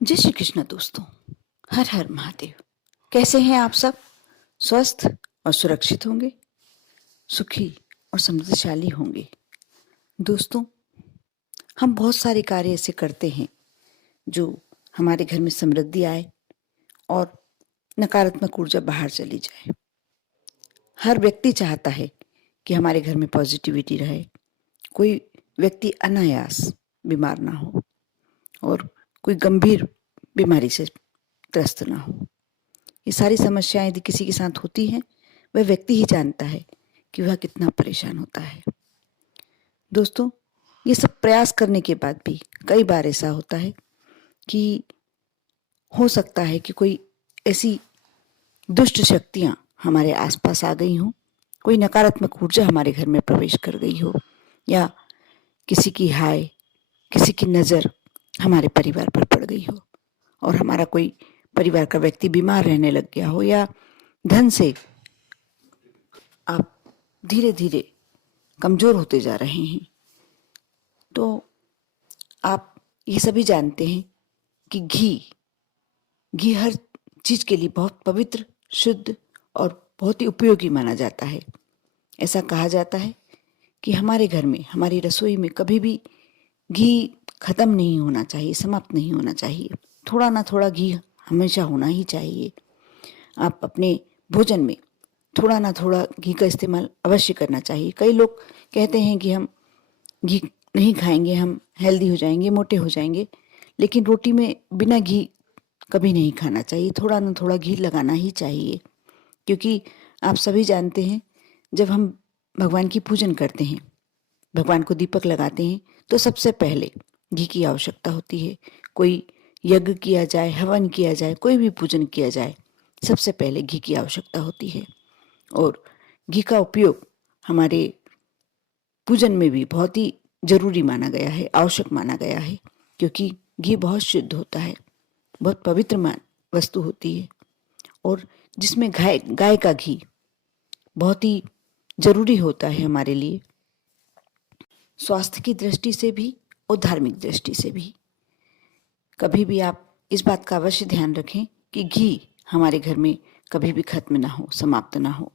जय श्री कृष्ण दोस्तों। हर हर महादेव। कैसे हैं आप सब? स्वस्थ और सुरक्षित होंगे, सुखी और समृद्धशाली होंगे। दोस्तों, हम बहुत सारे कार्य ऐसे करते हैं जो हमारे घर में समृद्धि आए और नकारात्मक ऊर्जा बाहर चली जाए। हर व्यक्ति चाहता है कि हमारे घर में पॉजिटिविटी रहे, कोई व्यक्ति अनायास बीमार ना हो और कोई गंभीर बीमारी से त्रस्त ना हो। ये सारी समस्याएं यदि किसी के साथ होती हैं, वह व्यक्ति ही जानता है कि वह कितना परेशान होता है। दोस्तों, ये सब प्रयास करने के बाद भी कई बार ऐसा होता है कि हो सकता है कि कोई ऐसी दुष्ट शक्तियां हमारे आसपास आ गई हों, कोई नकारात्मक ऊर्जा हमारे घर में प्रवेश कर गई हो, या किसी की हाय, किसी की नज़र हमारे परिवार पर पड़ गई हो और हमारा कोई परिवार का व्यक्ति बीमार रहने लग गया हो, या धन से आप धीरे धीरे कमज़ोर होते जा रहे हैं। तो आप ये सभी जानते हैं कि घी हर चीज़ के लिए बहुत पवित्र, शुद्ध और बहुत ही उपयोगी माना जाता है। ऐसा कहा जाता है कि हमारे घर में, हमारी रसोई में कभी भी घी खत्म नहीं होना चाहिए, समाप्त नहीं होना चाहिए। थोड़ा ना थोड़ा घी हमेशा होना ही चाहिए। आप अपने भोजन में थोड़ा ना थोड़ा घी का इस्तेमाल अवश्य करना चाहिए। कई लोग कहते हैं कि हम घी नहीं खाएंगे, हम हेल्दी हो जाएंगे, मोटे हो जाएंगे, लेकिन रोटी में बिना घी कभी नहीं खाना चाहिए। थोड़ा ना थोड़ा घी लगाना ही चाहिए, क्योंकि आप सभी जानते हैं, जब हम भगवान की पूजन करते हैं, भगवान को दीपक लगाते हैं, तो सबसे पहले घी की आवश्यकता होती है। कोई यज्ञ किया जाए, हवन किया जाए, कोई भी पूजन किया जाए, सबसे पहले घी की आवश्यकता होती है। और घी का उपयोग हमारे पूजन में भी बहुत ही जरूरी माना गया है, आवश्यक माना गया है, क्योंकि घी बहुत शुद्ध होता है, बहुत पवित्र वस्तु होती है, और जिसमें गाय का घी बहुत ही जरूरी होता है हमारे लिए, स्वास्थ्य की दृष्टि से भी और धार्मिक दृष्टि से भी। कभी भी आप इस बात का अवश्य ध्यान रखें कि घी हमारे घर में कभी भी खत्म ना हो, समाप्त ना हो।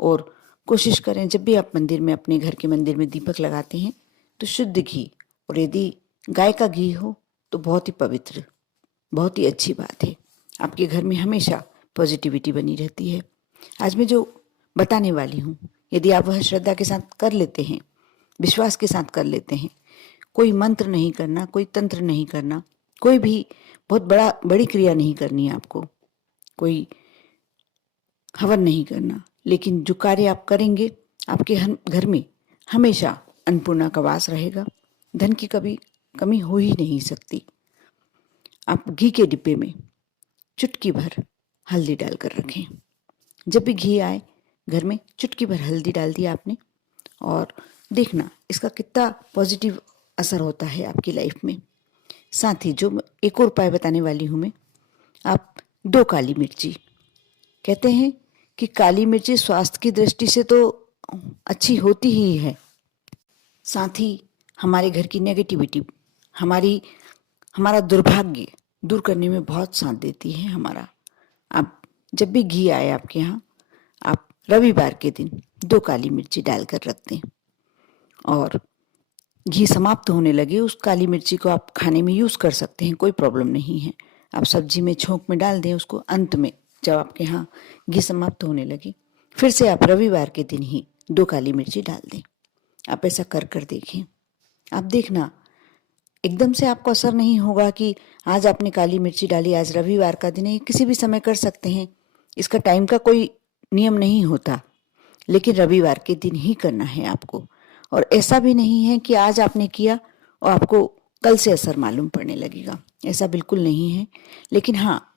और कोशिश करें, जब भी आप मंदिर में, अपने घर के मंदिर में दीपक लगाते हैं, तो शुद्ध घी, और यदि गाय का घी हो तो बहुत ही पवित्र, बहुत ही अच्छी बात है। आपके घर में हमेशा पॉजिटिविटी बनी रहती है। आज मैं जो बताने वाली हूँ, यदि आप वह श्रद्धा के साथ कर लेते हैं, विश्वास के साथ कर लेते हैं, कोई मंत्र नहीं करना, कोई तंत्र नहीं करना, कोई भी बहुत बड़ी क्रिया नहीं करनी है आपको, कोई हवन नहीं करना, लेकिन जो कार्य आप करेंगे, आपके घर में हमेशा अन्नपूर्णा का वास रहेगा। धन की कभी कमी हो ही नहीं सकती। आप घी के डिब्बे में चुटकी भर हल्दी डालकर रखें। जब भी घी आए घर में, चुटकी भर हल्दी डाल दिया आपने, और देखना इसका कितना पॉजिटिव असर होता है आपकी लाइफ में। साथ ही जो एक और उपाय बताने वाली हूँ मैं, आप 2 काली मिर्ची, कहते हैं कि काली मिर्ची स्वास्थ्य की दृष्टि से तो अच्छी होती ही है, साथ ही हमारे घर की नेगेटिविटी, हमारा दुर्भाग्य दूर करने में बहुत साथ देती है हमारा। आप जब भी घी आए आपके यहाँ, आप रविवार के दिन 2 काली मिर्ची डालकर रख दें, और घी समाप्त होने लगे, उस काली मिर्ची को आप खाने में यूज़ कर सकते हैं, कोई प्रॉब्लम नहीं है। आप सब्जी में छोंक में डाल दें उसको, अंत में जब आपके यहाँ घी समाप्त होने लगे, फिर से आप रविवार के दिन ही 2 काली मिर्ची डाल दें। आप ऐसा कर देखें। आप देखना, एकदम से आपको असर नहीं होगा कि आज आपने काली मिर्ची डाली, आज रविवार का दिन है, किसी भी समय कर सकते हैं, इसका टाइम का कोई नियम नहीं होता, लेकिन रविवार के दिन ही करना है आपको। और ऐसा भी नहीं है कि आज आपने किया और आपको कल से असर मालूम पड़ने लगेगा, ऐसा बिल्कुल नहीं है। लेकिन हाँ,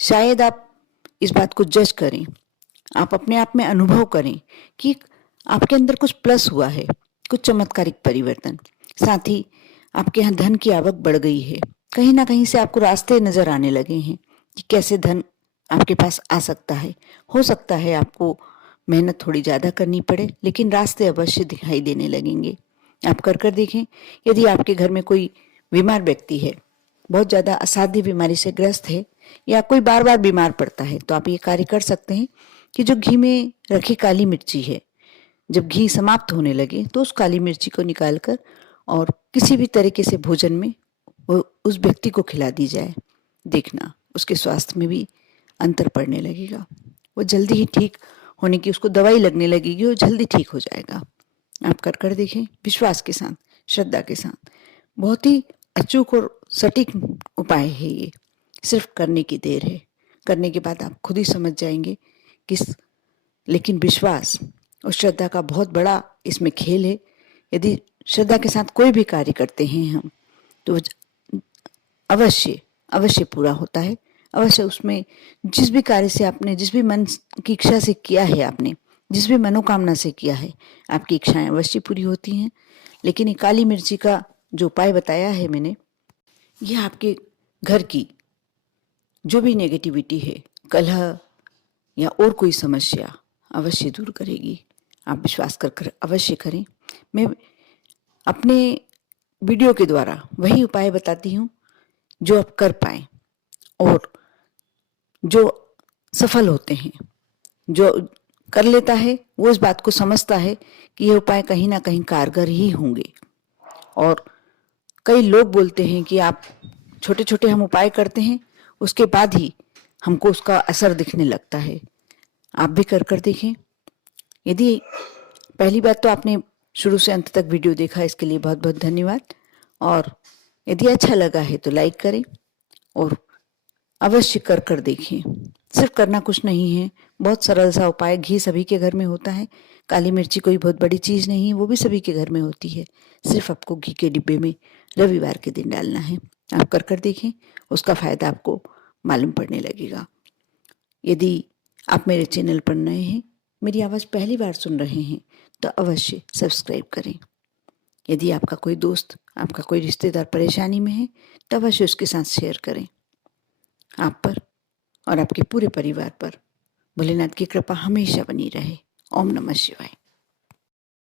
शायद आप इस बात को जज करें, आप अपने आप में अनुभव करें कि आपके अंदर कुछ प्लस हुआ है, कुछ चमत्कारिक परिवर्तन। साथ ही आपके यहाँ धन की आवक बढ़ गई है, कहीं ना कहीं से आपको रास्ते नजर आने लगे हैं कि कैसे धन आपके पास आ सकता है। हो सकता है आपको मेहनत थोड़ी ज़्यादा करनी पड़े, लेकिन रास्ते अवश्य दिखाई देने लगेंगे। आप कर देखें। यदि आपके घर में कोई बीमार व्यक्ति है, बहुत ज़्यादा असाध्य बीमारी से ग्रस्त है या कोई बार बार बीमार पड़ता है, तो आप ये कार्य कर सकते हैं कि जो घी में रखी काली मिर्ची है, जब घी समाप्त होने लगे तो उस काली मिर्ची को निकाल कर और किसी भी तरीके से भोजन में वो उस व्यक्ति को खिला दी जाए। देखना उसके स्वास्थ्य में भी अंतर पड़ने लगेगा। वो जल्दी ही ठीक होने की उसको दवाई लगने लगेगी, वो जल्दी ठीक हो जाएगा। आप कर देखें विश्वास के साथ, श्रद्धा के साथ। बहुत ही अचूक और सटीक उपाय है ये, सिर्फ करने की देर है। करने के बाद आप खुद ही समझ जाएंगे कि लेकिन विश्वास और श्रद्धा का बहुत बड़ा इसमें खेल है। यदि श्रद्धा के साथ कोई भी कार्य करते हैं हम तो अवश्य अवश्य पूरा होता है। अवश्य उसमें जिस भी कार्य से आपने, जिस भी मन की इच्छा से किया है, आपने जिस भी मनोकामना से किया है, आपकी इच्छाएं अवश्य पूरी होती हैं। लेकिन ये काली मिर्ची का जो उपाय बताया है मैंने, यह आपके घर की जो भी नेगेटिविटी है, कलह या और कोई समस्या अवश्य दूर करेगी। आप विश्वास कर अवश्य करें। मैं अपने वीडियो के द्वारा वही उपाय बताती हूँ जो आप कर पाएं और जो सफल होते हैं। जो कर लेता है वो इस बात को समझता है कि ये उपाय कहीं ना कहीं कारगर ही होंगे। और कई लोग बोलते हैं कि आप छोटे छोटे हम उपाय करते हैं, उसके बाद ही हमको उसका असर दिखने लगता है। आप भी कर देखें। यदि पहली बात तो आपने शुरू से अंत तक वीडियो देखा, इसके लिए बहुत बहुत धन्यवाद। और यदि अच्छा लगा है तो लाइक करें और अवश्य कर देखें। सिर्फ करना कुछ नहीं है, बहुत सरल सा उपाय। घी सभी के घर में होता है, काली मिर्ची कोई बहुत बड़ी चीज़ नहीं है, वो भी सभी के घर में होती है। सिर्फ आपको घी के डिब्बे में रविवार के दिन डालना है। आप कर देखें, उसका फ़ायदा आपको मालूम पड़ने लगेगा। यदि आप मेरे चैनल पर नए हैं, मेरी आवाज़ पहली बार सुन रहे हैं, तो अवश्य सब्सक्राइब करें। यदि आपका कोई दोस्त, आपका कोई रिश्तेदार परेशानी में है, तो अवश्य उसके साथ शेयर करें। आप पर और आपके पूरे परिवार पर भोलेनाथ की कृपा हमेशा बनी रहे। ओम नमः शिवाय।